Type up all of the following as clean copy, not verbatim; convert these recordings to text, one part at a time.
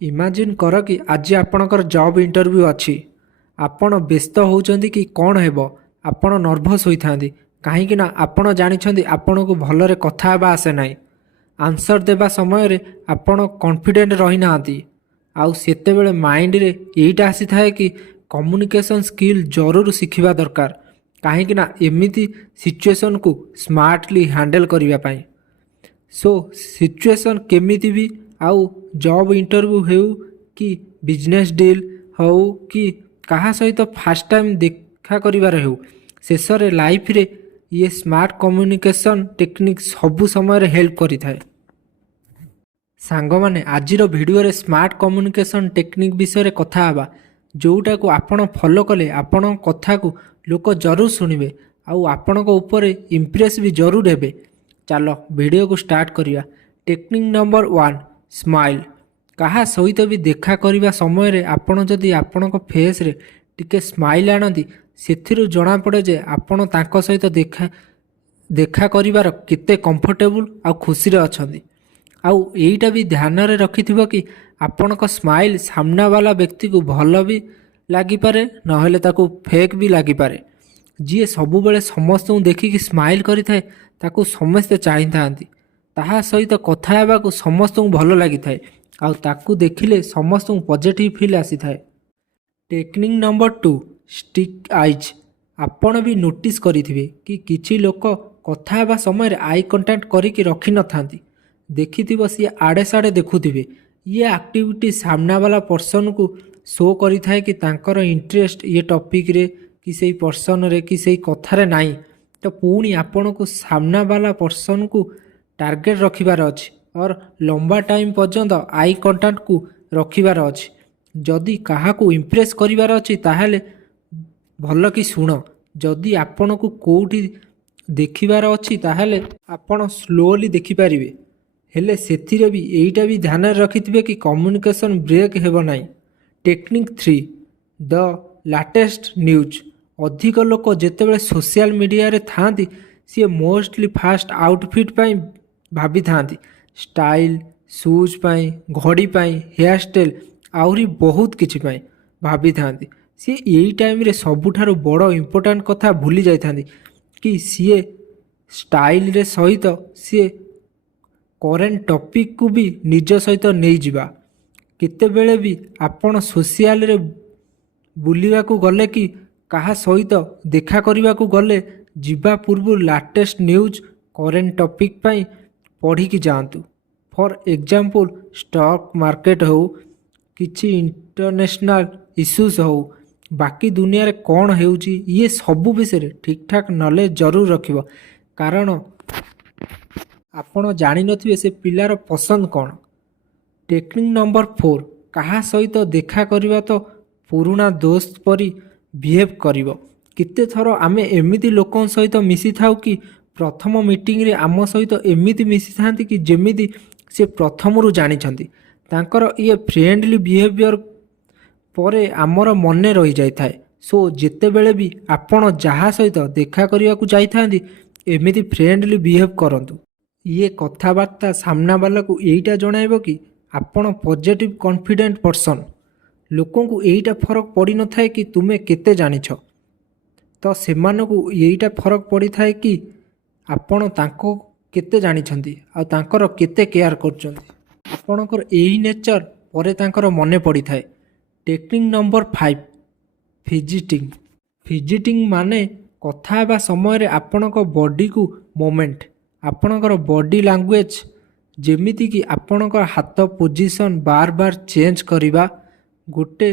Imagine कर कि आज आपणकर जॉब इंटरव्यू अच्छी आपण व्यस्त होउचंदी कि कौन हेबो आपण नर्भस होइथांदी कहीं ना आपण जानिछंदी आपण को भलरे कथा हेबा आसे नाही आंसर देबा समय रे आपण कॉन्फिडेंट रही नांती आउ सेते बेले माइंड रे एटा आसी थाए कि कम्युनिकेशन स्किल जरूर शिखिबा दरकार कहीं ना एमिति सिचुएशन को स्मार्टली हैंडल करिबा पाई सो सिचुएशन केमिति भी आउ जॉब इंटरव्यू हो कि बिजनेस डील हो कि कहा सहित फास्ट टाइम देखा करिवार हो शेष रे लाइफ रे ये स्मार्ट कम्युनिकेशन टेक्निक सबु समय हेल्प करि थाए। सांग माने आजिर भिडियो रे स्मार्ट कम्युनिकेशन टेक्निक विषय रे कथा हबा जोटा को आपण फॉलो कले आपण कथा को लोक जरूर सुनिबे आउ आपण को ऊपर इंप्रेस भी जरूर हेबे। चलो वीडियो को स्टार्ट करिया। टेक्निक नंबर 1 स्माइल कहा सहित भी देखा करने समय रे आपण जदि आपण को फेस रे टिके स्माइल आनती से जना पड़े जे आपण तांको सहित देखा करिवार केते कंफर्टेबल आ खुशी रे अछंदी आउ एईटा भी ध्यान रे रखिथिबो कि आपण को स्माइल सामना वाला व्यक्ति को भल भी लागी पारे नहेले ताको फेक भी लागी पारे जी सबु बेले समस्त देखिकी स्माइल करि थाए ताको समस्ते चाहि थांती ताहा सहित कथा हेबा को समस्त भल लगी थाए आउ ताकू देखिले समस्त पॉजिटिव फील आसी थाए। टेक्निक नंबर 2 स्टिक आइज आपण भी नोटिस करिथिबे कि किछि लोक कथा हेबा समय आई कांटेक्ट करिकि रखि न थांती देखिथिबो सी आड़े साड़े देखुथिबे ये एक्टिविटी सामना वाला पर्सन को शो करि थाए कि तांकर इंटरेस्ट ये टॉपिक रे कि सेही पर्सन रे कि सेही कथा रे नाही तो पुणी आपण को सामना वाला पर्सन को टार्गेट रखिबार अछि और लंबा टाइम पर्यंत आई कांटेक्ट को रखिबार अछि जदि काहा को इंप्रेस करिबार अछि ताहाले भल कि सुन जदि आपण को कोठी देखिबार अछि ताहाले आपण स्लोली देखि पारिबे हेले सेथिरे भी एईटा भी ध्यान रखिथिबे कि कम्युनिकेशन ब्रेक हेबो नाही। टेक्निक 3 द लेटेस्ट न्यूज अधिक लोक जेतेबेले सोशल मीडिया रे थांती सी मोस्टली फास्ट आउटफिट पाई भाभी थांती स्टाइल शूज पाई घड़ी पाई हेयर स्टाइल आउरी बहुत किछि पाई भाभी थांती सी एई टाइम रे सबुठारो बड़ इंपोर्टेंट कथा भूली जाई थांती कि सी स्टाइल रे सहित सी करेंट टॉपिक को भी निज सहित नहीं जिबा केतेबेले भी आपण सोशल रे बुलिवा को गले कि कहा सहित देखा करने को गले जिबा पूर्व लेटेस्ट न्यूज करेंट टॉपिक पाई पढ़ी की जातु फॉर एग्जांपल स्टॉक मार्केट हो किछि इंटरनेशनल इश्यूज हो बाकी दुनिया रे कौन हेउची ये सबु विषय ठीक ठाक नॉलेज जरूर रखिबो कारण आपण जानि नथिबे से पिलार पसंद कौन। टेक्निक नंबर 4 कहा सहित देखा करबा तो पुराना दोस्त परी बिहेव करिवो किते थरो आमे एमिति लोकन सहित मिसी थाउ कि प्रथम मीटिंग रे आम सहित एमिति मिसी थांती कि जेमिति से प्रथम रु जानि छंती तांकर ये फ्रेंडली बिहेवियर परे आमर मने रही जाई थाए सो जेते बेले भी आपण जहा सहित देखा करिया को जाई थांती एमिति फ्रेंडली बिहेव करंतु ये कथाबार्ता सामना वाला को एईटा जणाइबो कि आपण पॉजिटिव कॉन्फिडेंट पर्सन लोकों को एईटा फरक पड़ी न थाए कि तुमे केते जानिछ तो सेमान को एईटा फरक पड़ी थाए कि आपण तांको केते जानिछंती आ तांकर केते केयर करछंती आपणकर एही नेचर परे तांकर मने पड़ी थाए। टेक्निक नंबर 5 फिजिटिंग माने कथा हेबा समय रे आपणक बॉडी को मोमेंट आपणकर बॉडी लैंग्वेज जेमिति कि आपणकर हाथ पोजीशन बार बार चेंज करिबा गोटे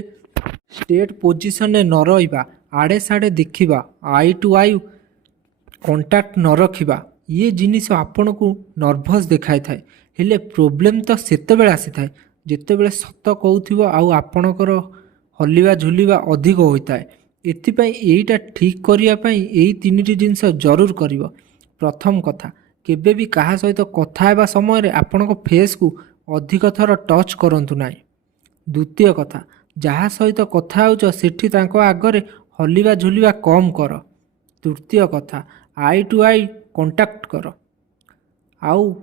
स्टेट पोजीशन ने न रहिबा आड़े साड़े देखिबा आई टू आई कांटेक्ट न रखिबा ये जिनिस आपण को नर्भस देखाई थाए हेले प्रॉब्लम तो सेते बेले आसी थाए जेते बेले सत कहउथिबो आउ आपणकर हलिबा झुलिबा अधिक होइताए एथिपई एईटा ठीक करिया पई एई तीनिटी जिनिस जरूर करिवो। प्रथम कथा केबे भी कहा सहित कथा हेबा समय रे आपणक फेस को अधिक थर टच करंतु नाही। द्वितीय कथा जहा सहित कथा होउछ सेठी तांको आगरे हलिबा झुलिबा कम कर। तृतीय कथा आई टू आई कांटेक्ट कर। आउ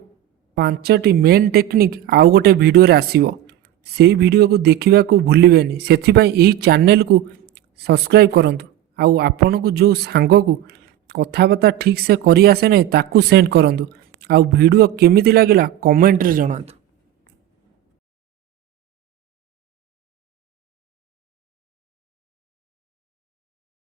5टी मेन टेक्निक आउ गोटे वीडियो रे आसीबो ସେଇ ଭିଡ଼ିଓକୁ ଦେଖିବାକୁ ଭୁଲିବେନି। ସେଥିପାଇଁ ଏହି ଚ୍ୟାନେଲକୁ ସବସ୍କ୍ରାଇବ୍ କରନ୍ତୁ। ଆଉ ଆପଣଙ୍କୁ ଯେଉଁ ସାଙ୍ଗକୁ କଥାବାର୍ତ୍ତା ଠିକ୍ ସେ କରି ଆସେ ନାହିଁ ତାକୁ ସେଣ୍ଡ କରନ୍ତୁ। ଆଉ ଭିଡ଼ିଓ କେମିତି ଲାଗିଲା କମେଣ୍ଟରେ ଜଣାନ୍ତୁ।